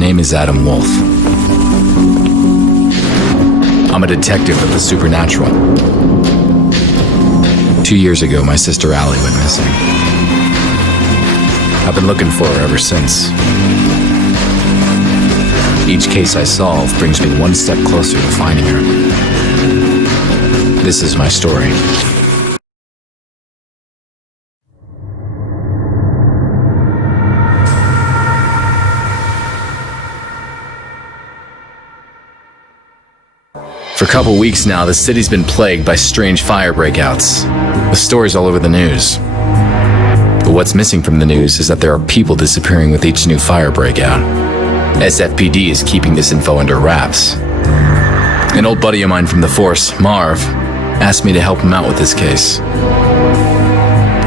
name is Adam Wolfe. I'm a detective of the supernatural. 2 years ago, my sister Allie went missing. I've been looking for her ever since. Each case I solve brings me one step closer to finding her. This is my story. For a couple weeks now, the city's been plagued by strange fire breakouts, with stories all over the news. But what's missing from the news is that there are people disappearing with each new fire breakout. SFPD is keeping this info under wraps. An old buddy of mine from the force, Marv, asked me to help him out with this case.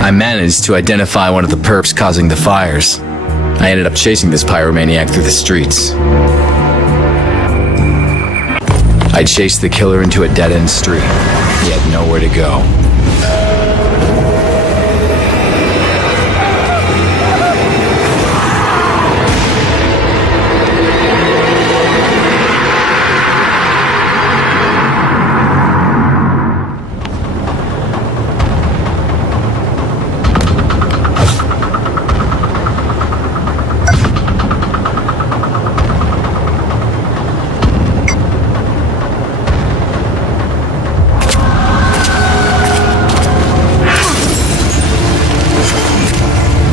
I managed to identify one of the perps causing the fires. I ended up chasing this pyromaniac through the streets. I chased the killer into a dead-end street. He had nowhere to go.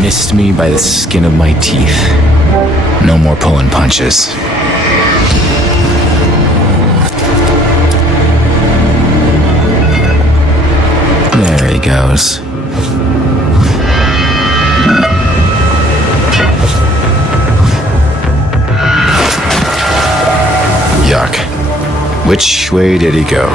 Missed me by the skin of my teeth. No more pulling punches. There he goes. Yuck. Which way did he go?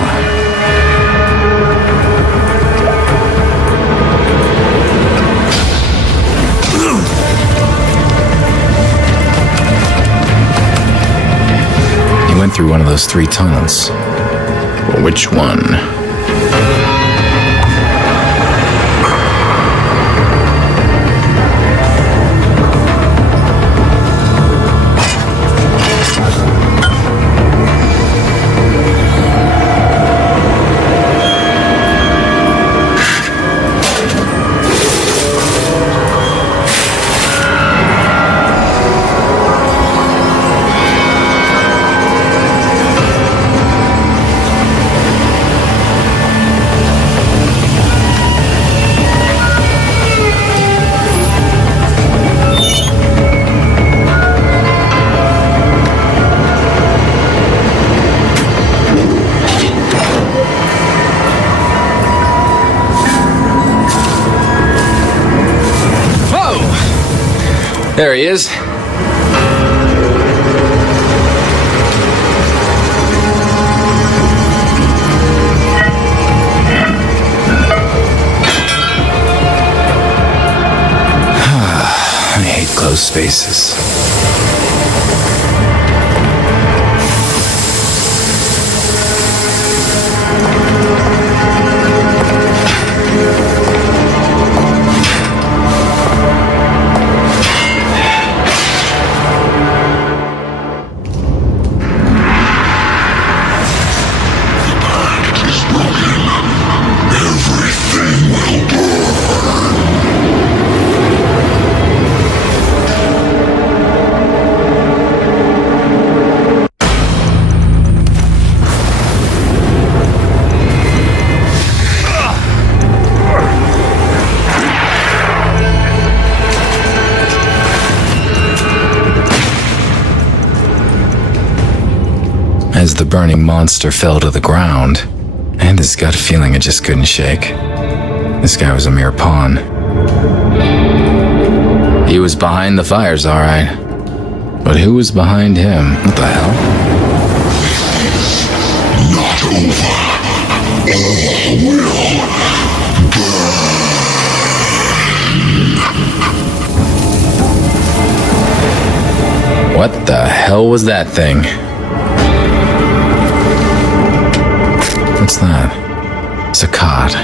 Went through one of those 3 tunnels. Well, which one? There he is. I hate closed spaces. As the burning monster fell to the ground, I had this gut feeling I just couldn't shake. This guy was a mere pawn. He was behind the fires, all right. But who was behind him? What the hell? Not over. All will burn. What the hell was that thing? What's that? It's a cot.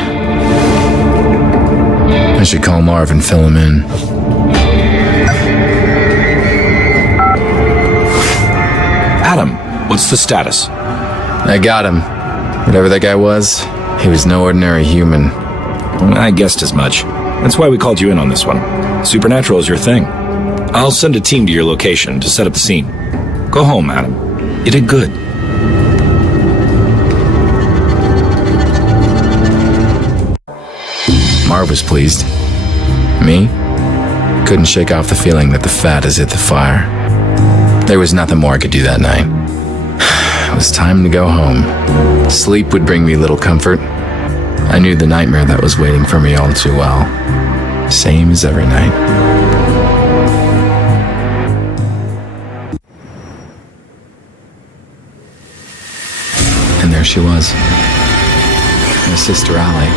I should call Marv and fill him in. What's the status? I got him. Whatever that guy was, he was no ordinary human. I guessed as much. That's why we called you in on this one. Supernatural is your thing. I'll send a team to your location to set up the scene. Go home, Adam. You did good. Marv was pleased. Me? Couldn't shake off the feeling that the fat has hit the fire. There was nothing more I could do that night. It was time to go home. Sleep would bring me little comfort. I knew the nightmare that was waiting for me all too well. Same as every night. And there she was. My sister Allie.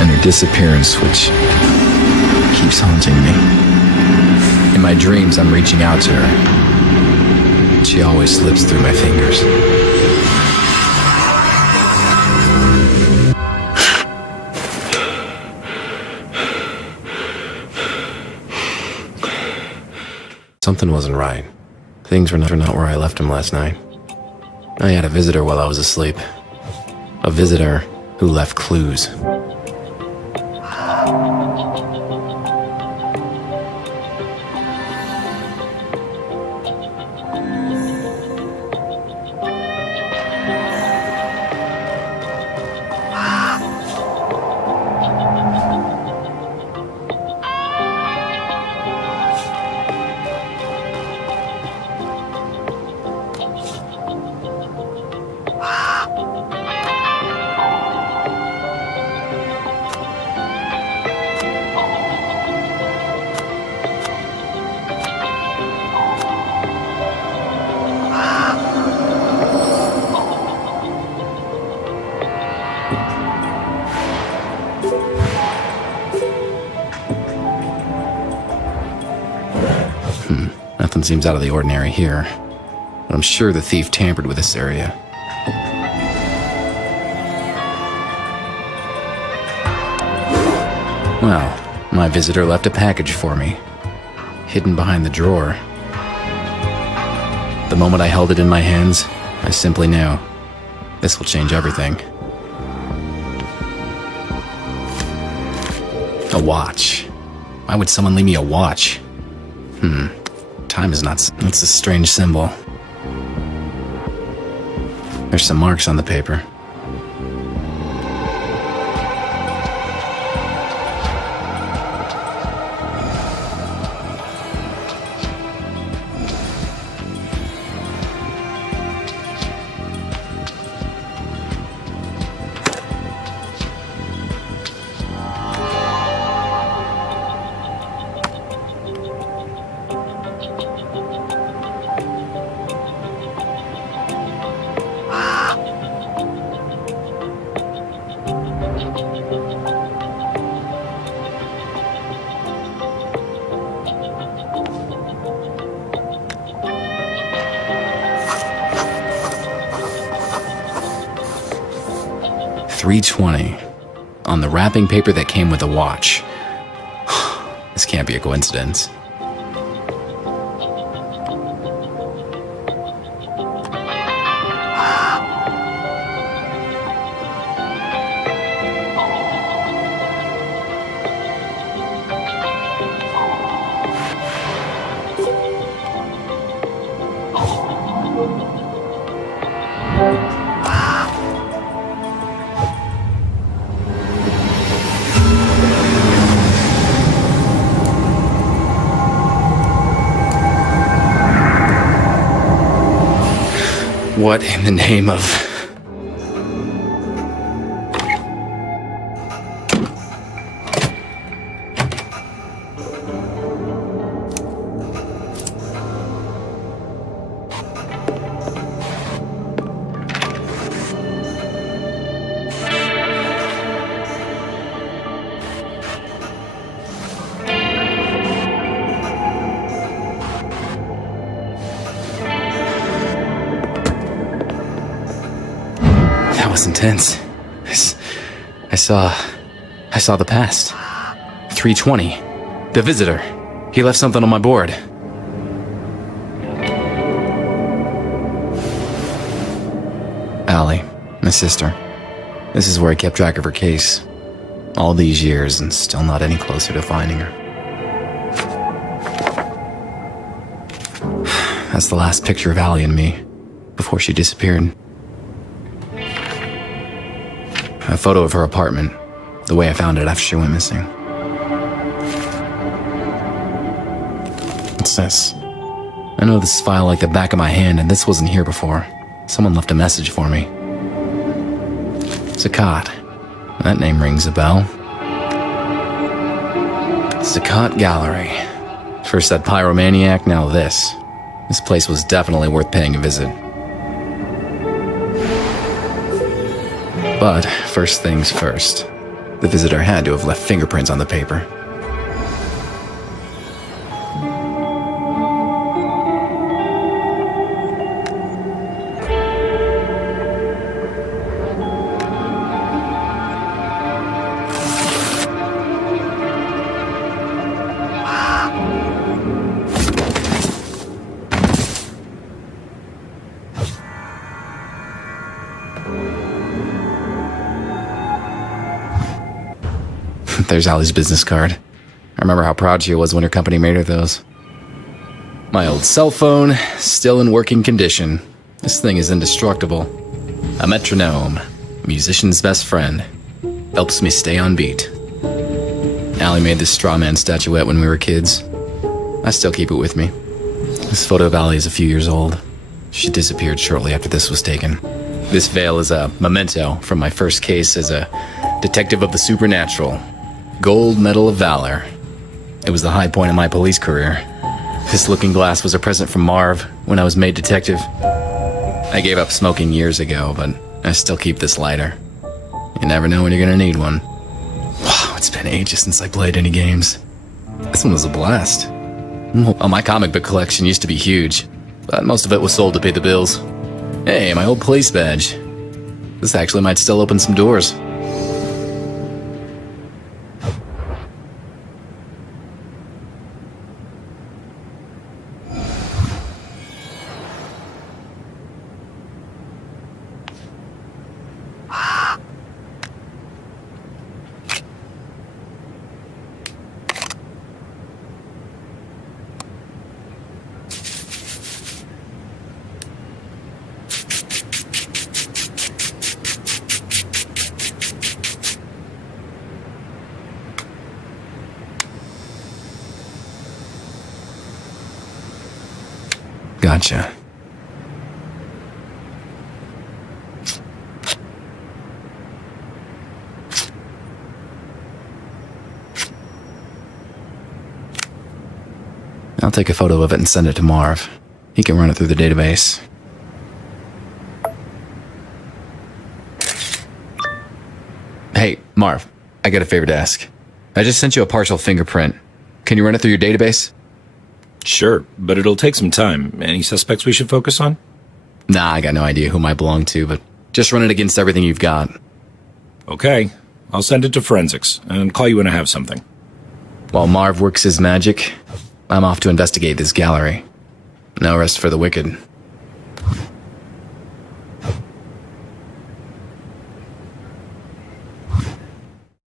And her disappearance, which keeps haunting me. In my dreams, I'm reaching out to her. She always slips through my fingers. Something wasn't right. Things were not where I left them last night. I had a visitor while I was asleep. A visitor who left clues. Nothing seems out of the ordinary here. But I'm sure the thief tampered with this area. Well, my visitor left a package for me, hidden behind the drawer. The moment I held it in my hands, I simply knew this will change everything. A watch. Why would someone leave me a watch? Time is not... It's a strange symbol. There's some marks on the paper. $3.20 on the wrapping paper that came with the watch. This can't be a coincidence. What in the name of... That was intense. I saw the past. 320. The visitor. He left something on my board. Allie, my sister. This is where I kept track of her case. All these years and still not any closer to finding her. That's the last picture of Allie and me, before she disappeared. A photo of her apartment, the way I found it after she went missing. What's this? I know this file like the back of my hand, and this wasn't here before. Someone left a message for me. Zakat. That name rings a bell. Zakat Gallery. First that pyromaniac, now this. This place was definitely worth paying a visit. But first things first. The visitor had to have left fingerprints on the paper. There's Allie's business card. I remember how proud she was when her company made her those. My old cell phone, still in working condition. This thing is indestructible. A metronome, a musician's best friend. Helps me stay on beat. Allie made this straw man statuette when we were kids. I still keep it with me. This photo of Allie is a few years old. She disappeared shortly after this was taken. This veil is a memento from my first case as a detective of the supernatural. Gold Medal of Valor. It was the high point of my police career. This looking glass was a present from Marv when I was made detective. I gave up smoking years ago, but I still keep this lighter. You never know when you're gonna need one. Wow, it's been ages since I played any games. This one was a blast. Oh, my comic book collection used to be huge, but most of it was sold to pay the bills. Hey, my old police badge. This actually might still open some doors. Gotcha. I'll take a photo of it and send it to Marv. He can run it through the database. Hey, Marv, I got a favor to ask. I just sent you a partial fingerprint. Can you run it through your database? Sure, but it'll take some time. Any suspects we should focus on? Nah, I got no idea who might belong to, but just run it against everything you've got. Okay, I'll send it to forensics and call you when I have something. While Marv works his magic, I'm off to investigate this gallery. No rest for the wicked.